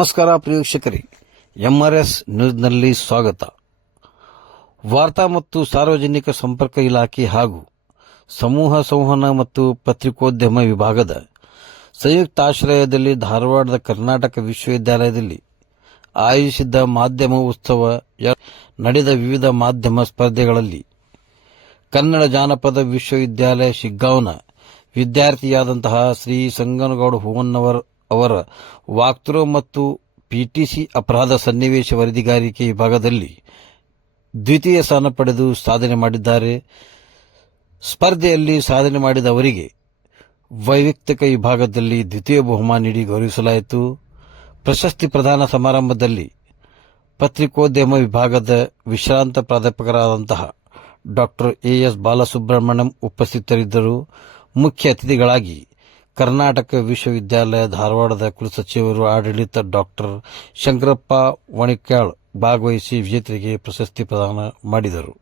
ನಮಸ್ಕಾರ ಪ್ರಿಯ ವೀಕ್ಷಕರೇ, ಎಂಆರ್ಎಸ್ ನ್ಯೂಸ್ನಲ್ಲಿ ಸ್ವಾಗತ. ವಾರ್ತಾ ಮತ್ತು ಸಾರ್ವಜನಿಕ ಸಂಪರ್ಕ ಇಲಾಖೆ ಹಾಗೂ ಸಮೂಹ ಸಂವಹನ ಮತ್ತು ಪತ್ರಿಕೋದ್ಯಮ ವಿಭಾಗದ ಸಂಯುಕ್ತಾಶ್ರಯದಲ್ಲಿ ಧಾರವಾಡದ ಕರ್ನಾಟಕ ವಿಶ್ವವಿದ್ಯಾಲಯದಲ್ಲಿ ಆಯೋಜಿಸಿದ್ದ ಮಾಧ್ಯಮ ಉತ್ಸವ ನಡೆದ ವಿವಿಧ ಮಾಧ್ಯಮ ಸ್ಪರ್ಧೆಗಳಲ್ಲಿ ಕನ್ನಡ ಜಾನಪದ ವಿಶ್ವವಿದ್ಯಾಲಯ ಶಿಗ್ಗಾಂವನ ವಿದ್ಯಾರ್ಥಿಯಾದಂತಹ ಶ್ರೀ ಸಂಗನಗೌಡ ಹೂವನ್ನವರ್ ಅವರ ವಾಕ್ತೃ ಮತ್ತು ಪಿಟಿಸಿ ಅಪರಾಧ ಸನ್ನಿವೇಶ ವರದಿಗಾರಿಕೆ ವಿಭಾಗದಲ್ಲಿ ದ್ವಿತೀಯ ಸ್ಥಾನ ಪಡೆದು ಸಾಧನೆ ಮಾಡಿದ್ದಾರೆ. ಸ್ಪರ್ಧೆಯಲ್ಲಿ ಸಾಧನೆ ಮಾಡಿದ ಅವರಿಗೆ ವೈಯಕ್ತಿಕ ವಿಭಾಗದಲ್ಲಿ ದ್ವಿತೀಯ ಬಹುಮಾನ ನೀಡಿ ಗೌರವಿಸಲಾಯಿತು. ಪ್ರಶಸ್ತಿ ಪ್ರದಾನ ಸಮಾರಂಭದಲ್ಲಿ ಪತ್ರಿಕೋದ್ಯಮ ವಿಭಾಗದ ವಿಶ್ರಾಂತ ಪ್ರಾಧ್ಯಾಪಕರಾದಂತಹ ಡಾ ಎಎಸ್ ಬಾಲಸುಬ್ರಹ್ಮಣ್ಯಂ ಉಪಸ್ಥಿತರಿದ್ದರು. ಮುಖ್ಯ ಅತಿಥಿಗಳಾಗಿ ಕರ್ನಾಟಕ ವಿಶ್ವವಿದ್ಯಾಲಯ ಧಾರವಾಡದ ಕುಲಸಚಿವರು ಆಡಳಿತ ಡಾ ಶಂಕರಪ್ಪ ವಣಿಕ್ಯಾಳ್ ಭಾಗವಹಿಸಿ ವಿಜೇತರಿಗೆ ಪ್ರಶಸ್ತಿ ಪ್ರದಾನ ಮಾಡಿದರು.